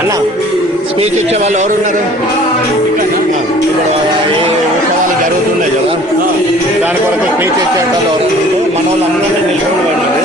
అన్న స్పీచ్ ఇచ్చే వాళ్ళు ఎవరు ఉన్నారు? ఉత్సవాలు జరుగుతున్నాయి కదా, దాని కొరకు స్పీచ్ ఇచ్చే వాళ్ళు ఎవరు? మన వాళ్ళు అందరినీ నిల్చుని పడినది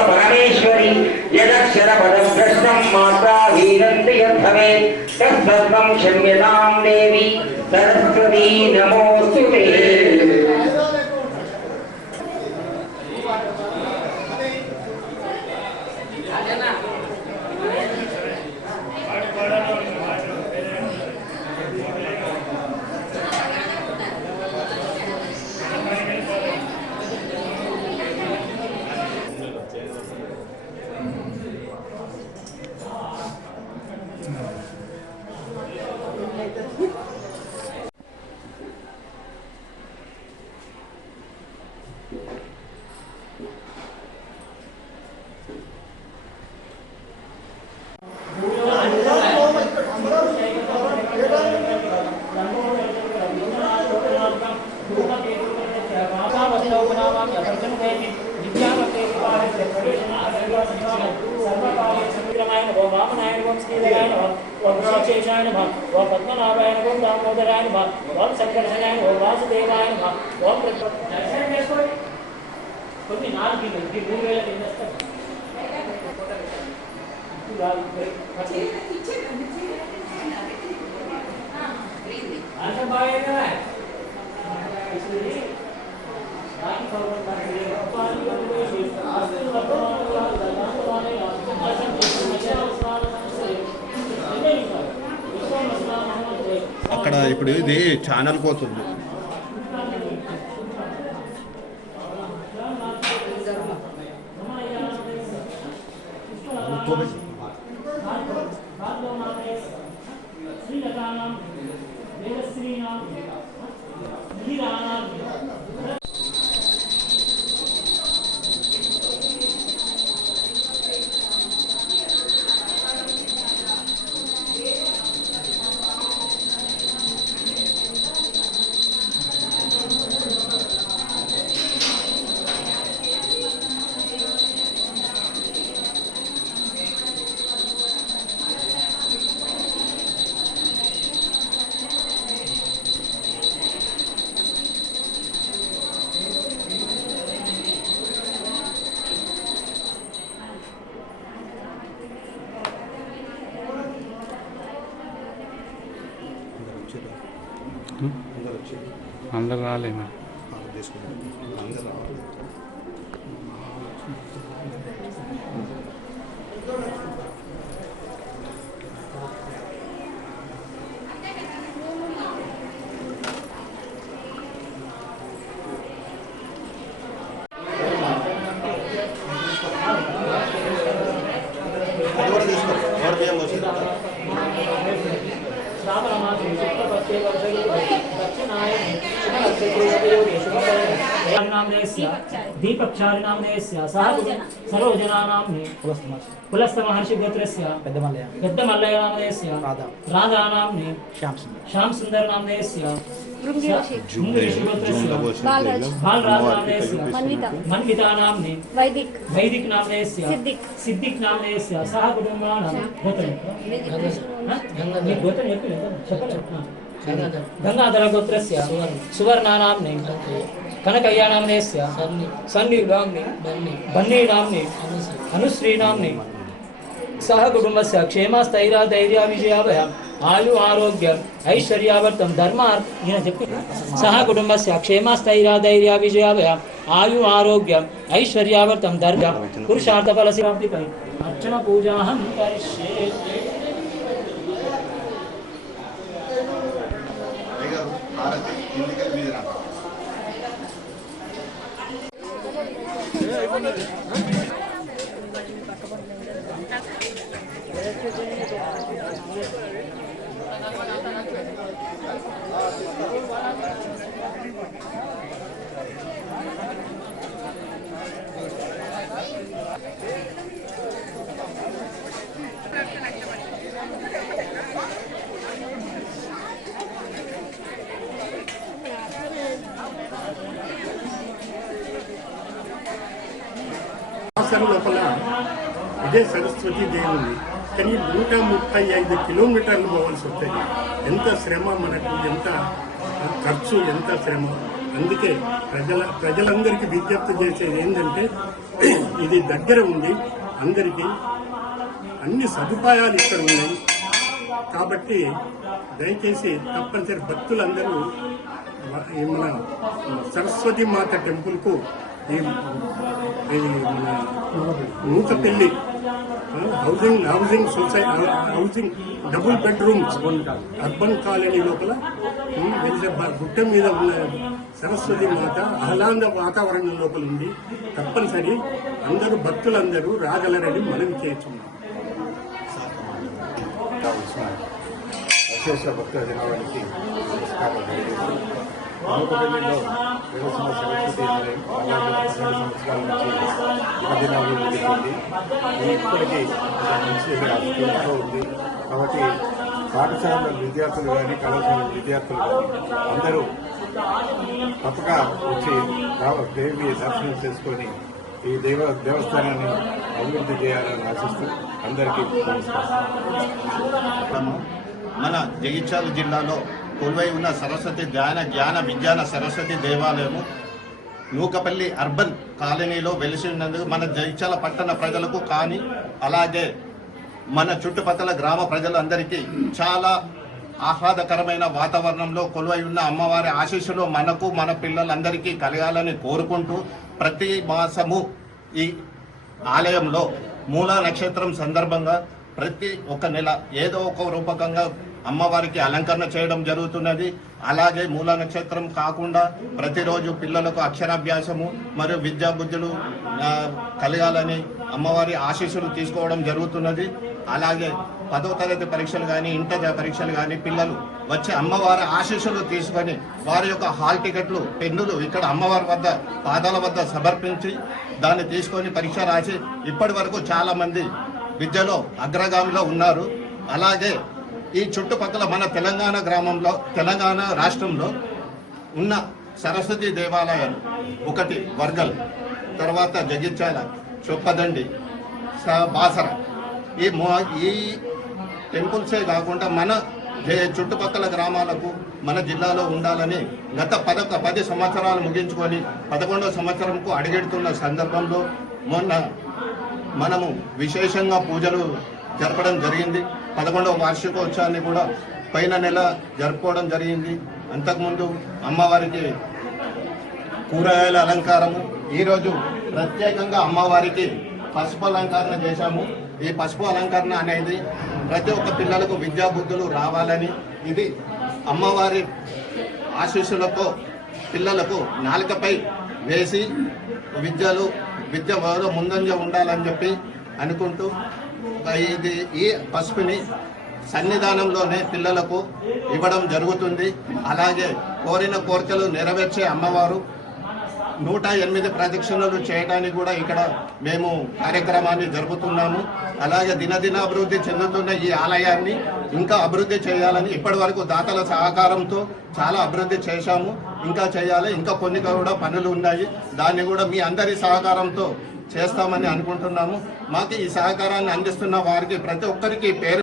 परमेश्वरी यदक्षर पदभ्रष्टं मात्राहीनं यद्धवेत् तत्सर्वं क्षम्यतां देवी सरस्वती नमोऽस्तुते। అక్కడ ఇప్పుడు ఇది ఛానల్ పోతుంది. అందరు రాలేనా? అందరూ दीपक्षारिणामनेस्य सरोजनानाम्नि पुलस्तमहर्षि गोत्रस्य पेद्दमल्लय नामनेस्य राधानाम्नि श्याम सुंदर नामनेस्य జూమ్లో बालराज नामनेस्य मन्विता नाम्नि वैदिक नामनेस्य सिद्दिक नामनेस्य सह कुटुंबानां गंगाधर गोत्रस्य सुवर्णा नाम्नि कनकय्या नामनेस्य सन्नी नाम्नि बन्नी नाम्नि अनुश्री नाम्नि सह कुटुंबस्य क्षेमस्थैर्यधैर्य विजयाभय आयु आरोग्य ऐश्वर्यावर्तम धर्मार्थ सह कुटुंबस्य क्षेमस्थैर्यधैर्य विजयाभय आयु आरोग्य ऐश्वर्यावर्तम धर्म पुरुषार्थ फल प्राप्तिपై अर्चन पूजाहं करिष्ये లోపల ఇదే సరస్వతి దేవుని కానీ 135 కిలోమీటర్లు పోవాల్సి వస్తుంది. ఎంత శ్రమ మనకు, ఎంత ఖర్చు, ఎంత శ్రమ. అందుకే ప్రజలందరికీ విజ్ఞప్తి చేసేది ఏంటంటే ఇది దగ్గర ఉంది, అందరికీ అన్ని సదుపాయాలు ఇక్కడ ఉన్నాయి కాబట్టి దయచేసి తప్పనిసరి భక్తులందరూ మన సరస్వతి మాత టెంపుల్కు మన Nuthapalli housing society housing double bedrooms urban colony లోపల గుట్ట మీద ఉన్న సరస్వతి మాత ఆహ్లాద వాతావరణం లోపల ఉంది. తప్పనిసరి అందరూ భక్తులందరూ రాగలరని మనవి చేస్తున్నాం. విశేష భక్తుల దినవానికి నూకపల్లిలో వెలుసిన సరస్వతి నిలయం అలాగే 12 సంవత్సరాల నుంచి దినాలు జరుగుతుంది. ఇప్పటికీ మంచి అభివృద్ధితో ఉంది కాబట్టి పాఠశాల విద్యార్థులు కానీ కళాశాల విద్యార్థులు కానీ అందరూ తప్పక వచ్చి దేవి దర్శనం చేసుకొని ఈ దేవస్థానాన్ని అభివృద్ధి చేయాలని ఆశిస్తూ అందరికీ నమస్కారం. మన జగిత్యాల జిల్లాలో కొలువై ఉన్న సరస్వతి జ్ఞాన విజ్ఞాన సరస్వతి దేవాలయము నూకపల్లి అర్బన్ కాలనీలో వెలిసి ఉన్నందుకు మన జగిత్యాల పట్టణ ప్రజలకు కానీ అలాగే మన చుట్టుపక్కల గ్రామ ప్రజలందరికీ చాలా ఆహ్లాదకరమైన వాతావరణంలో కొలువై ఉన్న అమ్మవారి ఆశీస్సులు మనకు మన పిల్లలందరికీ కలగాలని కోరుకుంటూ ప్రతి మాసము ఈ ఆలయంలో మూలా నక్షత్రం సందర్భంగా ప్రతి ఒక్క నెల ఏదో ఒక రూపకంగా అమ్మవారికి అలంకరణ చేయడం జరుగుతున్నది. అలాగే మూల నక్షత్రం కాకుండా ప్రతిరోజు పిల్లలకు అక్షరాభ్యాసము మరియు విద్యాబుద్ధులు కలగాలని అమ్మవారి ఆశీస్సులు తీసుకోవడం జరుగుతున్నది. అలాగే 10వ తరగతి పరీక్షలు కానీ ఇంటర్ పరీక్షలు కానీ పిల్లలు వచ్చి అమ్మవారి ఆశీస్సులు తీసుకొని వారి యొక్క హాల్ టికెట్లు పెన్నులు ఇక్కడ అమ్మవారి వద్ద పాదాల వద్ద సమర్పించి దాన్ని తీసుకొని పరీక్ష రాసి ఇప్పటి వరకు చాలామంది విద్యలో అగ్రగామిలో ఉన్నారు. అలాగే ఈ చుట్టుపక్కల మన తెలంగాణ రాష్ట్రంలో ఉన్న సరస్వతి దేవాలయాలు ఒకటి వర్గల్, తర్వాత జగిత్యాల, చొప్పదండి, బాసర ఈ టెంపుల్సే కాకుండా మన చుట్టుపక్కల గ్రామాలకు మన జిల్లాలో ఉండాలని గత 10 సంవత్సరాలు ముగించుకొని 11వ సంవత్సరంకు అడుగెడుతున్న సందర్భంలో మొన్న మనము విశేషంగా పూజలు జరపడం జరిగింది. 11వ వార్షికోత్సవాన్ని కూడా పైన నెల జరుపుకోవడం జరిగింది. అంతకుముందు అమ్మవారికి కూరగాయల అలంకారము, ఈరోజు ప్రత్యేకంగా అమ్మవారికి పసుపు అలంకరణ చేశాము. ఈ పసుపు అలంకరణ అనేది ప్రతి ఒక్క పిల్లలకు విద్యాబుద్ధులు రావాలని, ఇది అమ్మవారి ఆశీస్సులతో పిల్లలకు నాలుకపై వేసి విద్య ముందంజ ఉండాలని చెప్పి అనుకుంటూ ఈ పసుపుని సన్నిధానంలోనే పిల్లలకు ఇవ్వడం జరుగుతుంది. అలాగే కోరిన కోరికలు నెరవేర్చే అమ్మవారు 108 ప్రదక్షిణలు చేయడానికి కూడా ఇక్కడ మేము కార్యక్రమాన్ని జరుపుతున్నాము. అలాగే దినదినాభివృద్ధి చెందుతున్న ఈ ఆలయాన్ని ఇంకా అభివృద్ధి చేయాలని ఇప్పటి వరకు దాతల సహకారంతో చాలా అభివృద్ధి చేశాము. ఇంకా చేయాలి, ఇంకా కొన్ని కూడా పనులు ఉన్నాయి. దాన్ని కూడా మీ అందరి సహకారంతో చేస్తామని అనుకుంటున్నాము. మాకు ఈ సహకారాన్ని అందిస్తున్న వారికి ప్రతి ఒక్కరికి పేరు